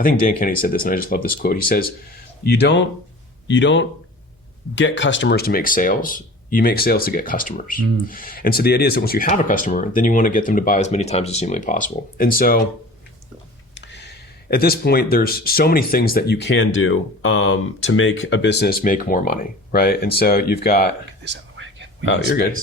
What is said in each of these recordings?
I think Dan Kennedy said this, and I just love this quote. He says, you don't get customers to make sales. You make sales to get customers. And so the idea is that once you have a customer, then you want to get them to buy as many times as humanly possible. And so at this point, there's so many things that you can do to make a business make more money, right? And so you've got... Get this out of the way again. Oh, you're good.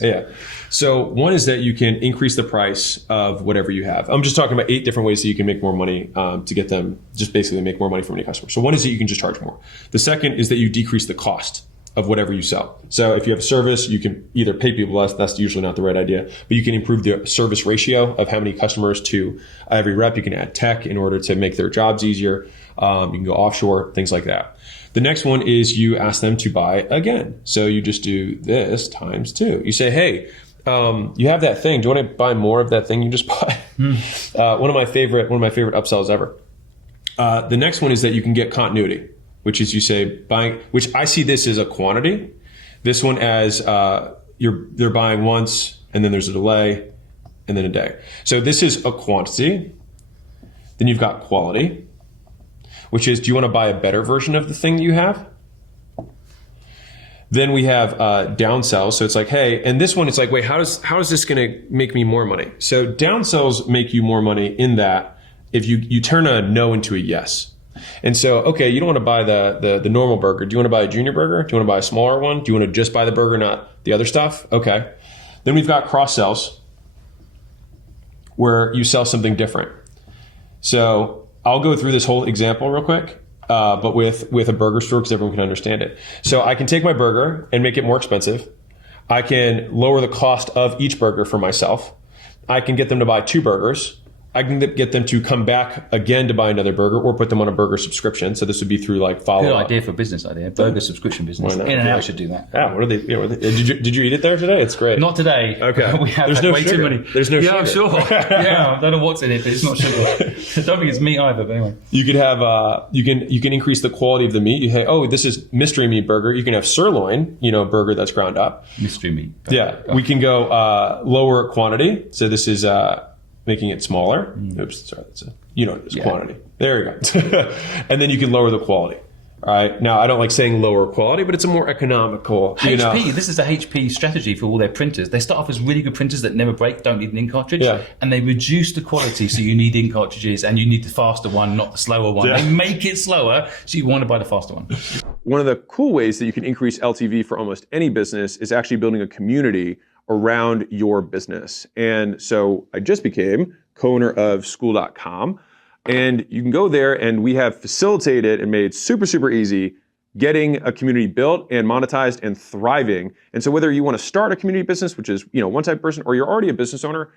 Yeah. So one is that you can increase the price of whatever you have. I'm just talking about 8 different ways that you can make more money to get them, just basically make more money from any customer. So one is that you can just charge more. The second is that you decrease the cost of whatever you sell. So if you have a service, you can either pay people less, that's usually not the right idea, but you can improve the service ratio of how many customers to every rep. You can add tech in order to make their jobs easier. You can go offshore, things like that. The next one is you ask them to buy again. So you just do this times 2. You say, hey, you have that thing. Do you want to buy more of that thing you just bought? One of my favorite upsells ever. The next one is that you can get continuity, which is you say buying, which I see this as a quantity. This one as they're buying once, and then there's a delay, and then a day. So this is a quantity. Then you've got quality, which is, do you want to buy a better version of the thing that you have? Then we have downsells. So it's like, hey, and this one, it's like, wait, how is this going to make me more money? So downsells make you more money in that if you turn a no into a yes. And so, okay, you don't want to buy the normal burger. Do you want to buy a junior burger? Do you want to buy a smaller one? Do you want to just buy the burger, not the other stuff? Okay. Then we've got cross sells, where you sell something different. So I'll go through this whole example real quick, but with a burger store, because everyone can understand it. So I can take my burger and make it more expensive. I can lower the cost of each burger for myself. I can get them to buy 2 burgers. I can get them to come back again to buy another burger, or put them on a burger subscription. So this would be through like follow-up. Good idea for a business idea. Burger subscription business. In-N-Out should do that. Yeah, what are they? Did you eat it there today? It's great. Not today. Okay. We have There's had no way sugar. too many. There's no yeah, sugar. I'm sure. Yeah, I don't know what's in it, but it's not sugar. I don't think it's meat either. But anyway, you could have you can increase the quality of the meat. You say, oh, this is mystery meat burger. You can have sirloin, burger that's ground up. Mystery meat. Yeah, we can go lower quantity. So this is making it smaller. Oops, sorry, that's quantity. There you go. And then you can lower the quality. All right. Now, I don't like saying lower quality, but it's a more economical. HP. This is the HP strategy for all their printers. They start off as really good printers that never break, don't need an ink cartridge, and they reduce the quality. So you need ink cartridges, and you need the faster one, not the slower one. They make it slower, so you want to buy the faster one. One of the cool ways that you can increase LTV for almost any business is actually building a community around your business. And so I just became co-owner of Skool.com. And you can go there, and we have facilitated and made super, super easy getting a community built and monetized and thriving. And so whether you want to start a community business, which is one type of person, or you're already a business owner,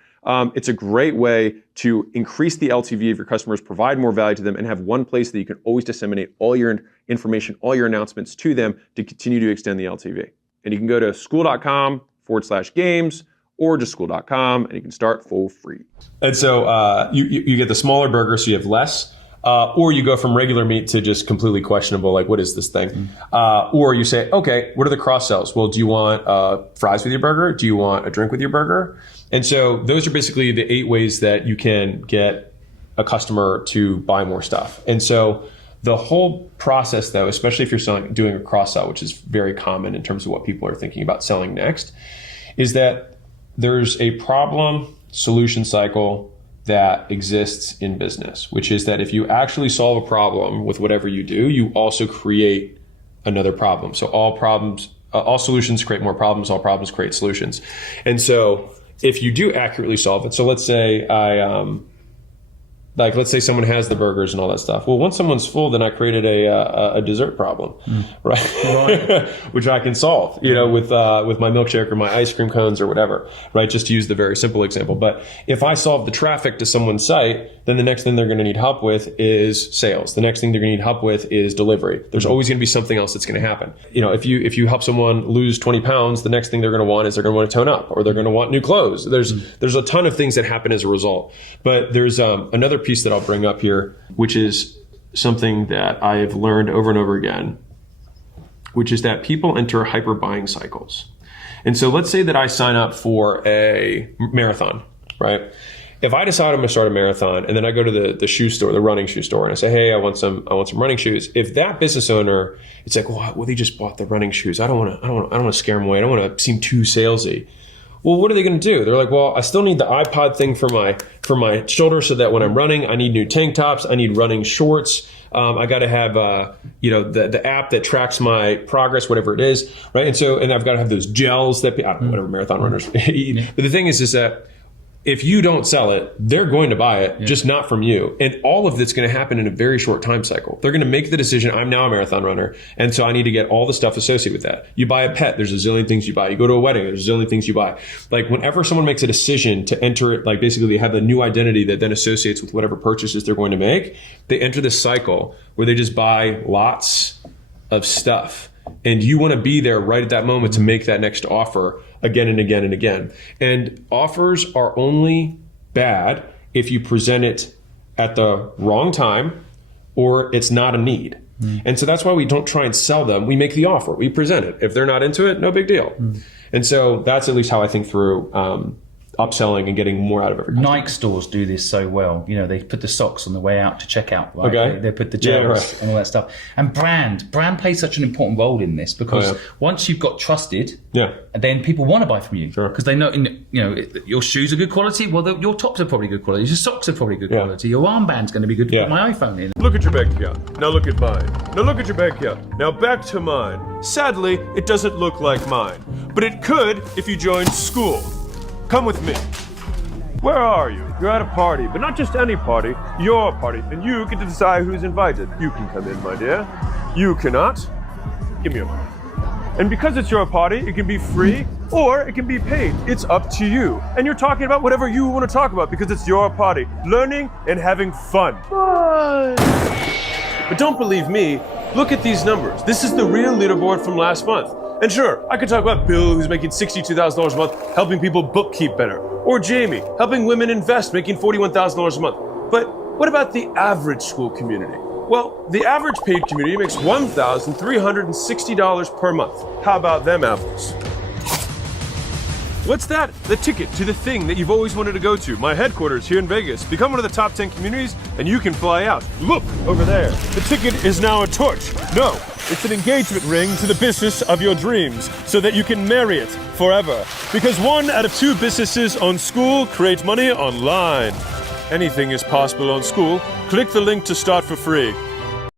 it's a great way to increase the LTV of your customers, provide more value to them, and have one place that you can always disseminate all your information, all your announcements to them to continue to extend the LTV. And you can go to Skool.com/games, or just Skool.com, and you can start for free. And so you get the smaller burger, so you have less, or you go from regular meat to just completely questionable, like, what is this thing? Or you say, okay, what are the cross sells? Well, do you want fries with your burger? Do you want a drink with your burger? And so those are basically the 8 ways that you can get a customer to buy more stuff. And so the whole process, though, especially if you're doing a cross sell, which is very common in terms of what people are thinking about selling next, is that there's a problem solution cycle that exists in business, which is that if you actually solve a problem with whatever you do, you also create another problem. So all solutions create more problems, all problems create solutions. And so if you do accurately solve it, so let's say let's say someone has the burgers and all that stuff. Well, once someone's full, then I created a dessert problem, right? Which I can solve, with my milkshake or my ice cream cones or whatever, right? Just to use the very simple example. But if I solve the traffic to someone's site, then the next thing they're going to need help with is sales. The next thing they're going to need help with is delivery. There's always going to be something else that's going to happen. If you help someone lose 20 pounds, the next thing they're going to want is they're going to want to tone up, or they're going to want new clothes. There's a ton of things that happen as a result. But there's another piece that I'll bring up here, which is something that I have learned over and over again, which is that people enter hyper buying cycles. And so let's say that I sign up for a marathon, right? if I decide I'm going to start a marathon and then I go to the shoe store, the running shoe store, and I say, hey, I want some running shoes. If that business owner, it's like, well, they just bought the running shoes. I don't want to scare them away. I don't want to seem too salesy. Well, what are they going to do? They're like, well, I still need the iPod thing for my shoulder so that when I'm running, I need new tank tops. I need running shorts. I got to have, the app that tracks my progress, whatever it is, right? And I've got to have those gels that, whatever marathon runners eat. But the thing is that if you don't sell it, they're going to buy it, just not from you. And all of that's going to happen in a very short time cycle. They're going to make the decision, I'm now a marathon runner, and so I need to get all the stuff associated with that. You buy a pet, there's a zillion things you buy. You go to a wedding, there's a zillion things you buy. Like whenever someone makes a decision to enter it, like basically they have a new identity that then associates with whatever purchases they're going to make, they enter this cycle where they just buy lots of stuff. And you want to be there right at that moment to make that next offer again and again and again. And offers are only bad if you present it at the wrong time or it's not a need. And so that's why we don't try and sell them. We make the offer. We present it. If they're not into it, no big deal. And so that's at least how I think through upselling and getting more out of every customer. Nike stores do this so well. You know, they put the socks on the way out to checkout, right? Okay. They put the gels and all that stuff. And brand plays such an important role in this because once you've got trusted, then people want to buy from you because they know, your shoes are good quality. Well, your tops are probably good quality. Your socks are probably good quality. Your armband's going to be good to put my iPhone in. Look at your bank account. Now look at mine. Now look at your bank account. Now back to mine. Sadly, it doesn't look like mine, but it could if you joined Skool. Come with me. Where are you? You're at a party, but not just any party, your party, and you get to decide who's invited. You can come in, my dear. You cannot. Give me your money. And because it's your party, it can be free or it can be paid. It's up to you. And you're talking about whatever you want to talk about because it's your party. Learning and having fun. But don't believe me. Look at these numbers. This is the real leaderboard from last month. And sure, I could talk about Bill, who's making $62,000 a month, helping people bookkeep better. Or Jamie, helping women invest, making $41,000 a month. But what about the average Skool community? Well, the average paid community makes $1,360 per month. How about them apples? What's that? The ticket to the thing that you've always wanted to go to. My headquarters here in Vegas. Become one of the top 10 communities and you can fly out. Look over there. The ticket is now a torch. No, it's an engagement ring to the business of your dreams so that you can marry it forever. Because 1 out of 2 businesses on Skool create money online. Anything is possible on Skool. Click the link to start for free.